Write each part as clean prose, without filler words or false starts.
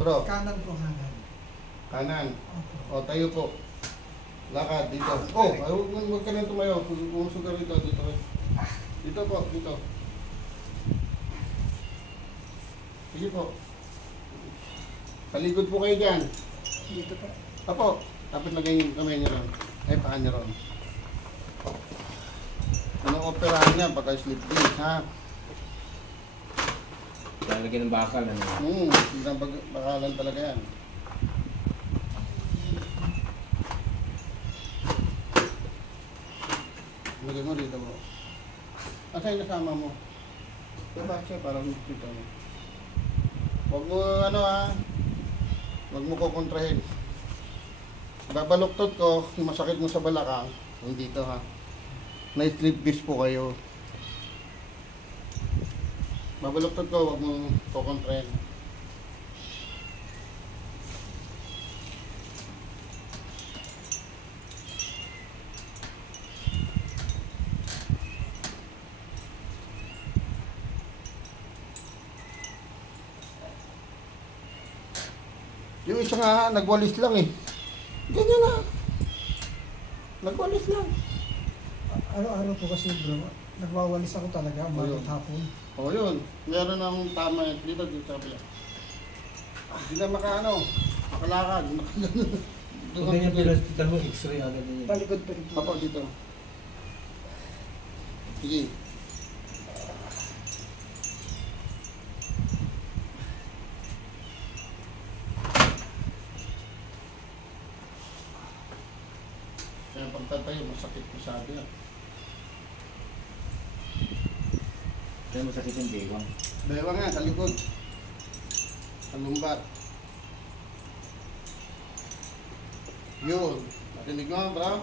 Bro, Kanan po, kanan. kanan. Opo. O, tayo po. Lakad, dito. Oh, huwag ka na tumayo. Pumusog ka rito, dito. Dito po, dito. Sige po. Paligod po kayo dyan. Dito po. Apo, dapat lagay yung kamay niyo ron. Ay, paa niyo ron. Anong operahan niya? Baka slip disc, ha? Lalagyan ng bakal, ano? Hindi bakalan talaga yan. Lagay mo dito bro. Asa yung nasama mo? Diba siya parang dito mo. Huwag mo ano ha. Huwag mo kukontrahin. Babaluktot ko, yung masakit mo sa balakang. Yung dito ha. Na-slip disc po kayo. Babaluktot ko, huwag mo kukontrahin. Yung isa nga, nagwalis lang eh. Ganyan na. Nagwalis lang. Araw-araw po kasi bro, nagwawalis ako talaga, bakit hapon. O yun, meron akong tama yun. Dito sa kabila. Hindi na makalakad. Kung ganyan pinaspital mo, x-ray agad na yun. Palikod pa rin po. Papo dito. Sige. Kaya pagtatayo, masakit masyado yan. Kaya masakit yung bewang. Dalawa nga, sa likod. Sa lumbar. Yun. Narinig mo, bro?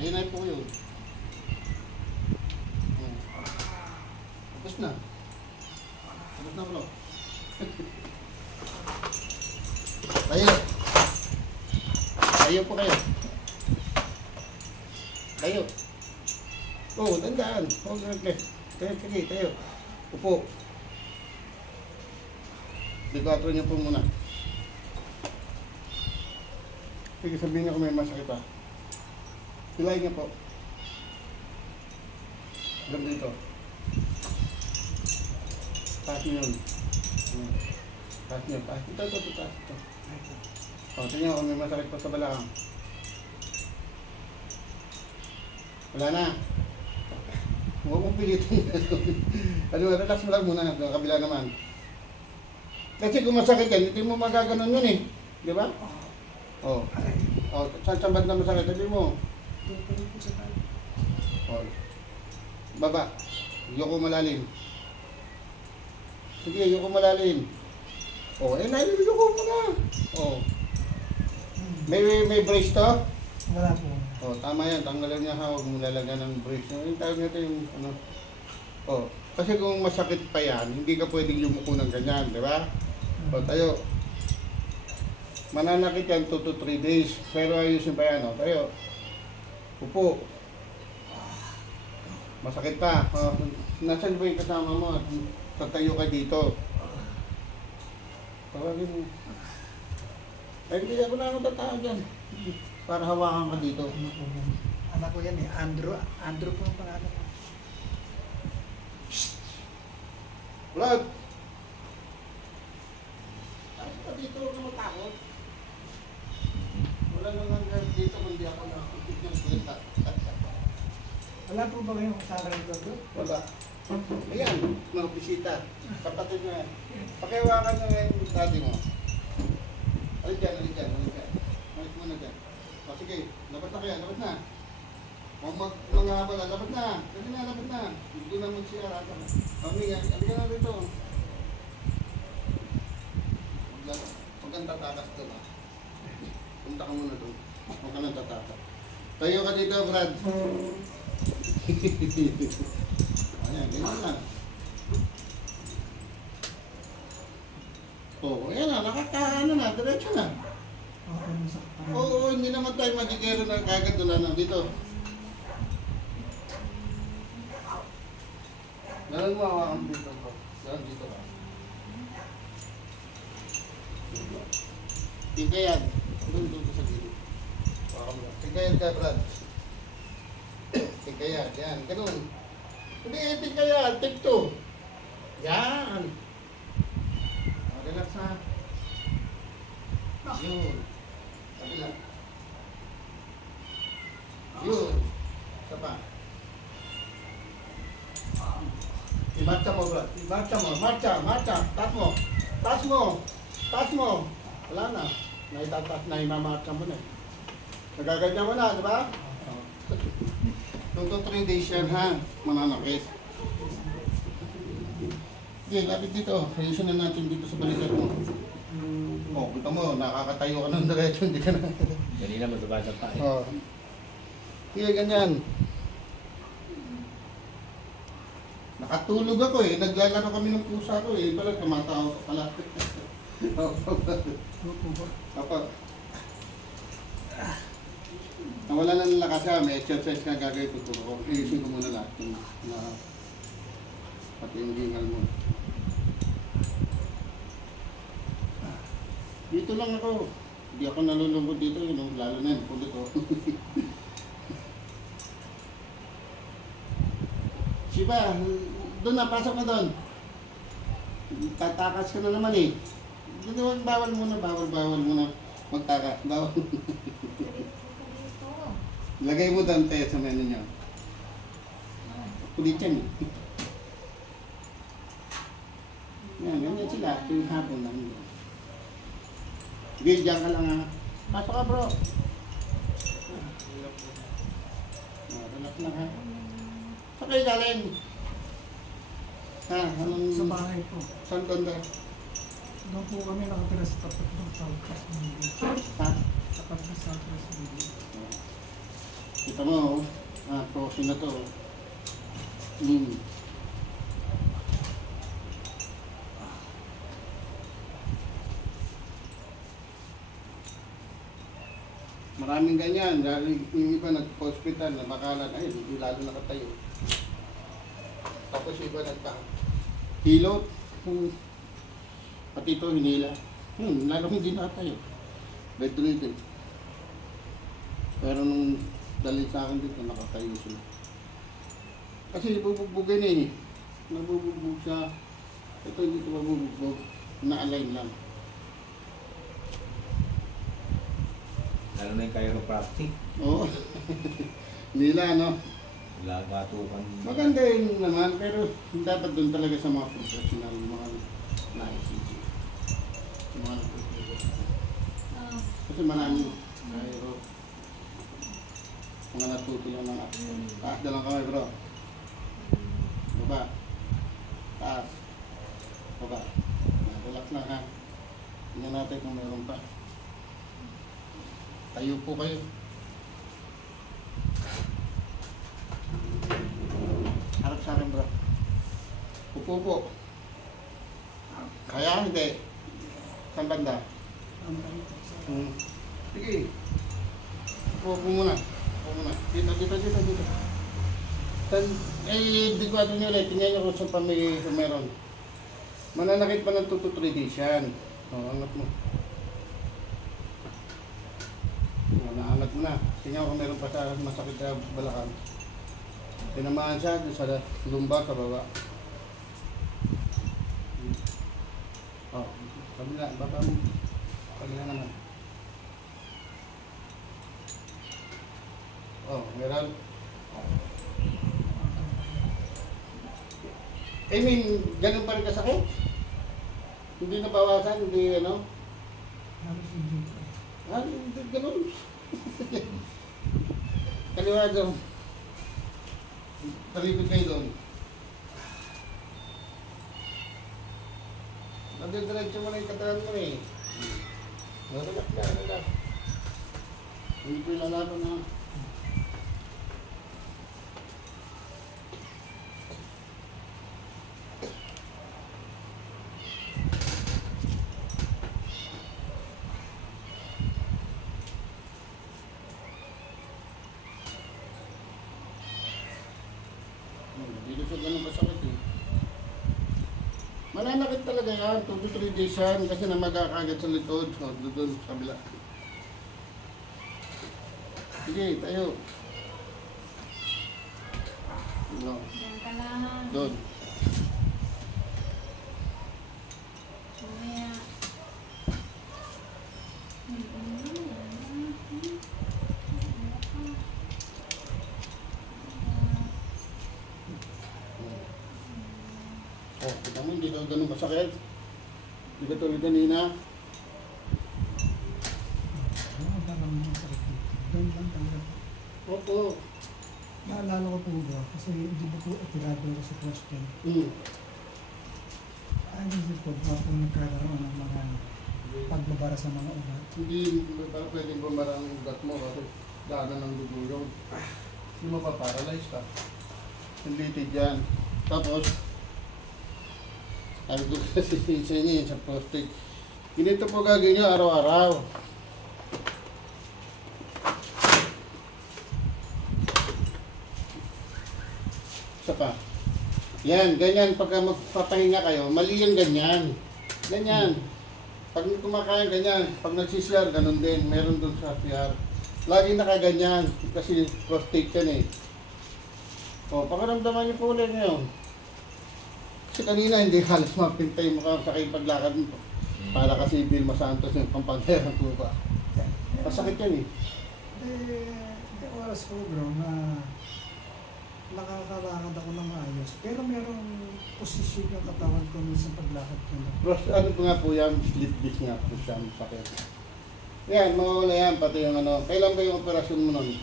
Ayun na po yun. Tapos na. Tapos na, bro. Tayo. Tayo po kayo. Tayo. Oh, tandaan. Huwag nag-left. Tayo. Upo. Di-4 niyo po muna. Sige, sabihin niyo kung may masakit pa. Pilay niyo po. Ganda dito. Taas niyo yun. Taas niyo. Ito. O, tingnan kung may masakit pa sa balakang. Wala na. Huwag mong pilitin. Relax mo lang muna. Kabila naman. Kasi kung masakit yan, hindi mo magaganon yun eh. Di ba? O. Saan ba't na masakit? Sabi mo. O. Baba. Yuko malalim. Sige, yuko malalim. O, yuko mo na. O. May brace to? Wala po. O, tama yan. Tanggalan niya ha. Huwag mo lalagyan ng brace. Yung tawag nito yung ano. O. Kasi kung masakit pa yan, hindi ka pwedeng yumuko ng ganyan. Di ba? O, tayo. Mananakit yan 2 to 3 days. Pero ayusin pa yan. O, tayo. Upo. Masakit pa. O, nasaan ba yung kasama mo? Tatayo ka dito. Tawagin mo. Ay, hindi ako na tatawag dyan. Para hawakan ka dito. Anak ko yan eh, Andrew. Andrew po ang pangalan ko. Vlad! Ay, ka dito, huwag na matakot. Wala naman dito kundi ako na ng kwenta. Wala po ba kayong kasama nito bro? Wala. Ayan, mga bisita. Kapatid mo yan. Pakihawakan mo ngayon yung daddy mo. Alin dyan. Malis mo na dyan. O sige, labat na kaya, labat na. Huwag mga habala, labat na. Labat na. Hindi na magsiyara. Pamiga, alin ka na rito. Huwag kang tatakas doon ha. Punta ka muna doon. Huwag ka nang tatakas. Tayo ka dito, Brad. Ayan, ganyan lang. Oo, ayan na, nakakaano na, diretso na. Oo, hindi naman tayo magigero na kagad doon na dito. Ganun mo hawakan dito. Ganun dito ka. Tingkayan. Doon sa gilid. Tingkayan ka, Brad. Tingkayan. Yan. Ganun. Hindi, tingkayan. Take 2. Yan. Relax ha. Yun. Kabila. Yun. Isa pa. Imarcha mo, Brad. Imarcha mo. Marcha. Taas mo. Taas mo. Taas mo. Wala na. Naimamarcha mo na. Nagaganyan mo na, di ba? Nung 3 days yan, ha? Mananakit. Sige, lapit dito. Ayusin na natin dito sa balikat mo. Oh, kita mo, nakakatayo ka ng diretso, hindi ka na. Kanina mataba sa tayo. Oh. Sige, ganyan. Nakatulog ako eh. Naglalaro kami ng pusa ko eh. Pala, tumatao ka pala. Papa. Nawala na ng lakas ha. May exercise ka gagawin. Tuturo ko. Ayusin ko muna lahat. Pati yung gingal mo. Dito lang ako. Hindi ako nalulungkot dito. Lalo na yung pulot ko. Shiba, doon na. Pasok na doon. Tatakas ka na naman eh. Bawal muna. Magtakas. Bawal. Lagay mo doon tayo sa menu nyo. Kulit yan eh. Yan, ganyan sila. Yung hapon lang. Sige, dyan ka lang ha. Pasok ka bro. Relax lang ha. Saan kayo galing? Ha? Anong... Sa bahay po. Saan ganda? Doon po kami nakatira sa tapat ng Southwest Village. Ha? Tapat ng Southwest Village. Kita mo, proxy na to. Maraming ganyan, dahil yung iba nag-hospital na bakalan, ay, hindi lalo nakatayo. Tapos yung iba nagpa-hilot, pati ito hinila. Lalo hindi nakatayo. Bedridden. Pero nung dalhin sa akin dito, nakatayo sila. Kasi ibubugbugin eh. Nabubugbog siya. Ito hindi ito mabubugbog. Na-align lang. Lalo na yung chiropractic. Oo. Nila, no? Wala katukan. Maganda yun naman, pero dapat doon talaga sa mga professional, mga na-ICG. Mga na-professional. Kasi marami chiro. Mga natutulong ng action. Taas na lang kami, bro. Baba. Taas. Baba. Relax lang ha. Tingnan natin kung meron pa. Tayo po kayo. Harap sa akin, bro. Upo po. Kaya hindi. Saan banda? Sige. Upo muna. Upo muna. Dito. Di ko atin nyo ulit. Tingnan nyo kung saan pa meron. Mananakit pa ng 2 to 3 days yan. Angat mo. Naangat mo na. Tingnan kung meron pa sa masakit na balakang. Tinamaan siya sa lumbar sa baba. Kabila. Baba mo. Kabila naman. Meron. I mean, ganun pa rin kasakit? Hindi nabawasan, hindi ano? Hindi ganun. Kaliwa doon. Talipid kayo doon. Nadidiretso mo na yung katawan mo eh. Relax. Hindi ko ilalaban na. Dito siya ganun kasakit eh. Mananakit talaga yan. 2 to 3 days yan. Kasi namaga agad sa likod. O, doon sa kabila. Sige, tayo. No. Diyan ka lang. Doon. Mamaya. Oh, kita mo, hindi daw ganun kasakit. Hindi ka tulad kanina. Ano ba naman yung sakit dito? Doon lang talaga. Opo. Naalala ko po ba, kasi hindi ba po operado ko sa prostate. Hmm. Ano din po ba po nagkakaroon ng mga pagbabara sa mga ugat? Hindi parang pwedeng bumara ang ugat mo kasi daanan ng dugo yun. Hindi mapaparalyze ka. Hindi yan. Tapos, ano ko kasi sa inyo yun, sa prostate. Ganito po gagawin nyo araw-araw. Isa pa. Yan, ganyan. Pagka magpapahinga kayo, mali yung ganyan. Ganyan. Pag kumakain, ganyan. Pag nagsisiyar, ganun din. Meron dun sa CR. Lagi nakaganyan. Kasi prostate yan eh. O, pakiramdaman niyo po ulit ngayon. Kasi kanina hindi halos mapintay mo ka sa kayo paglakad mo. Para kasi Vilma Santos yung pampangera po ba. Masakit yan eh. May oras ko bro na nakakalakad ako ng maayos. Pero merong posisyon ng katawan ko minsan paglakad ko na. Ano po nga po yan, slip disc nga po siya, masakit. Yan, mawala yan, pati yung ano. Kailan ba yung operasyon mo nun?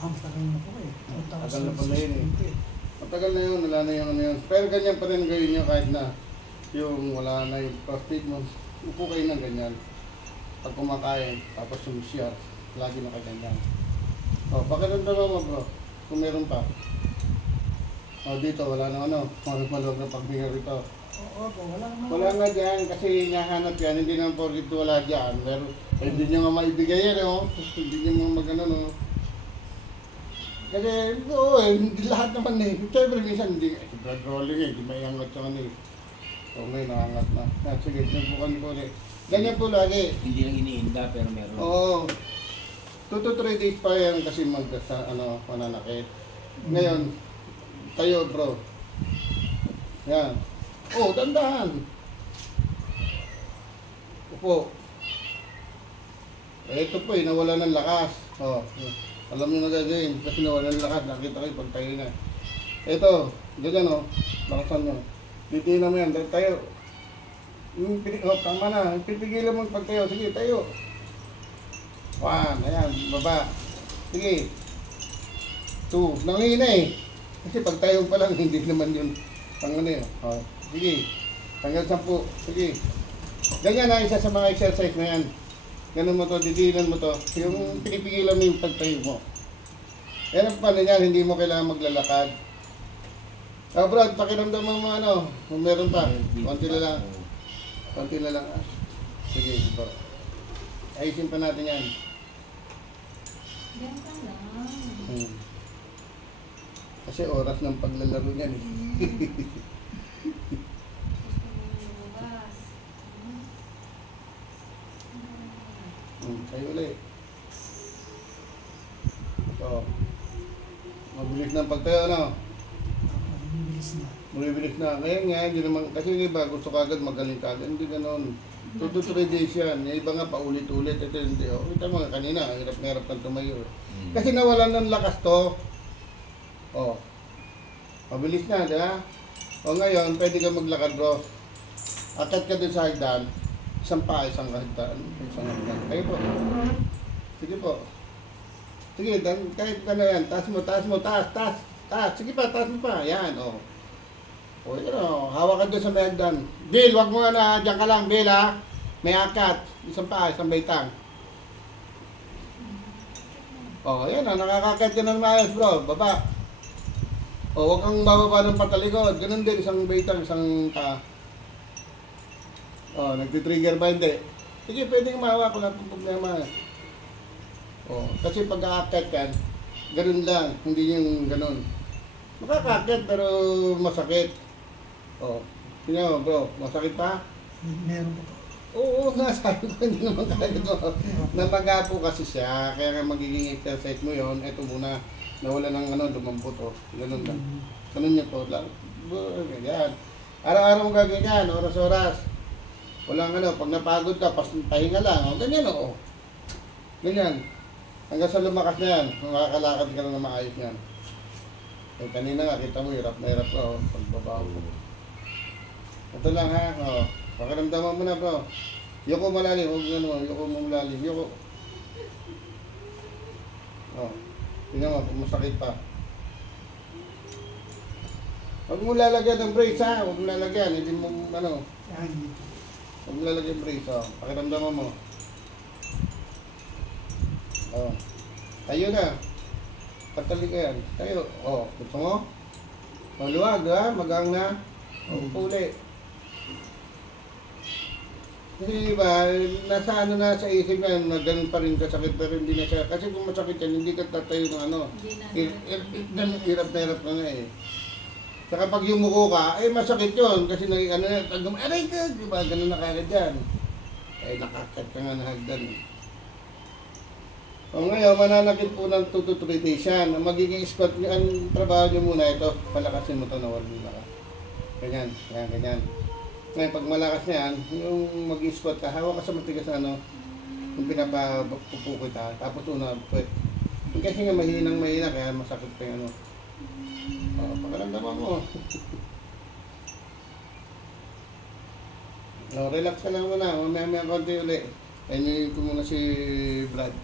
Matagal na po eh. Tagal na pala yun eh. Matagal na yun, wala na yung ano yun. Pero ganyan pa rin gawin nyo kahit na yung wala na yung prostate mo. Upo kayo ng ganyan. Pag kumakain, tapos sumisyar, lagi nakaganyan. O, pakiramdaman mo bro, kung meron pa. O, dito, wala na ano, maluwag na paghinga rito. Oo po, wala naman. Wala nga dyan, kasi hinahanap yan, hindi naman porkit wala dyan. Pero, hindi nyo nga maibigay yan, oh. Hindi nyo nga mag-ano, no. Kasi, oo, hindi lahat naman eh. Siyempre, minsan, hindi, blood rolling eh, hindi may angat sa ano eh. So, may naangat na. Sige, nagbukan ko ulit. Ganyan po lagi. Hindi lang iniinda pero meron. Oo. 2 to 3 days pa yan kasi mananakit. Ngayon, tayo bro. Yan. Oh, dandahan. Upo. Ito po eh, nawala ng lakas. Oh, alam nyo na gagawin. Kasi nawala ng lakas. Nakita kayo pag tayo na. Ito, ganyan oh. Lakasan nyo. Titignan mo yan. Tayo. Oh, tama na. Pipigilan mo pag tayo. Sige, tayo. 1, ayan, baba. Sige. 2, nangihina eh. Kasi pag tayo pa lang, hindi naman yun pang ano yun. Oh, sige. Hanggang 10. Sige. Ganyan na isa sa mga exercise na yan. Ganun mo to, didilan mo to. Yung pinipigilan mo yung pagtayo mo. Yan ang paano yan, hindi mo kailangan maglalakad. Oh, Brad, pakiramdam mo ano, kung meron pa. Konti na lang. Konti na lang. Sige, bro. Ayusin pa natin yan. Diyan ka lang. Kasi oras ng paglalaro niyan eh. Gusto mo lumabas. Kayo ulit. Ito. Mabilis ng pagtayo, ano? Mabilis na. Mabilis na. Ngayon nga, hindi naman, kasi yung iba gusto kagad magaling kagad. Hindi ganon. 2 to 3 days yan. Yung iba nga paulit-ulit. Ito hindi. Oh, kita mo kanina, hirap na hirap kang tumayo. Kasi nawalan ng lakas to. Oh. Mabilis na, di ba? O ngayon, pwede ka maglakad bro. Atat ka dun sa hagdan. Isang pa, isang hagdan. Isang hagdan. Kayo po. Sige po. Sige, kahit ka na yan. Taas mo, taas mo, taas, taas. Taas. Sige pa, taas mo pa. Yan, o. O, yun o. Hawak ka dun sa may hagdan. Bill, wag mo na. Diyan ka lang, Bill ha. May akat. Isang pa, isang baitang. O, yan o. Nakakakat ka ng maayos bro. Baba. O, huwag kang bababa ng patalikod. Ganun din, isang baitang, isang pa. O, nagtitrigger ba? Hindi. Sige, pwedeng mahawa ko lang itong problema. O, kasi pag aakyat ka, ganun lang, hindi yung ganun. Makakaakyat pero masakit. O, Sino, bro? Masakit pa? Meron po. Oo, nga, sabi ko, hindi naman kaya ito. Namaga po kasi siya, kaya nga magiging exercise mo yon. Ito muna, nawala ng ano, lumambot, oh. Ganun lang. Ganun niya po lang. Ganyan. Araw-araw mo gagawin yan, oras-oras. Walang ano, pag napagod ka, pahinga lang. O, ganyan, oo. Ganyan. Hanggang sa lumakas na yan, makakalakad ka na maayos yan. Eh, kanina nga, kita mo, hirap na hirap ka, oh, pagbabaw mo. Ito lang ha, oh. Pakiramdaman mo na, bro. Yoko malalim, huwag ano, yoko mo malalim, yoko. Oh, tingnan mo, kung masakit pa. Huwag mo lalagyan ng brace ha, huwag mo lalagyan, hindi mo, ano, Yan. huwag mo lalagyan ng brace, oh. Pakiramdaman mo. Oh, tayo na. Patali ka yan. Tayo, oh, gusto mo? Maluwag, ha? Magang na. Oh, puli. Kasi ba, nasa ano na sa isip na ganun pa rin kasakit pero hindi na siya. Kasi kung masakit yan, hindi ka tatayo ng ano. Hindi na. Hirap na hirap na nga eh. Saka pag yumuko ka, eh masakit yun. Kasi ano na, aray ka, di ba? Ganun na kagad yan. Eh nakakat ka nga na hagdan eh. O ngayon, mananakit po ng 2 to 3 days yan. Ang magiging squat, ang trabaho nyo muna ito, palakasin mo ito na wala ka. Ganyan, ganyan, ganyan. Ngayon, pag malakas na yan, yung mag-squat ka, hawak ka sa matigas na ano, yung pinapapupo kita, tapos una, pwede. Kasi nga mahinang mahina, kaya masakit pa yung ano. O, pakaramdaman mo. O, relax ka lang muna, mamaya konti uli. Ayun ko muna si Brad.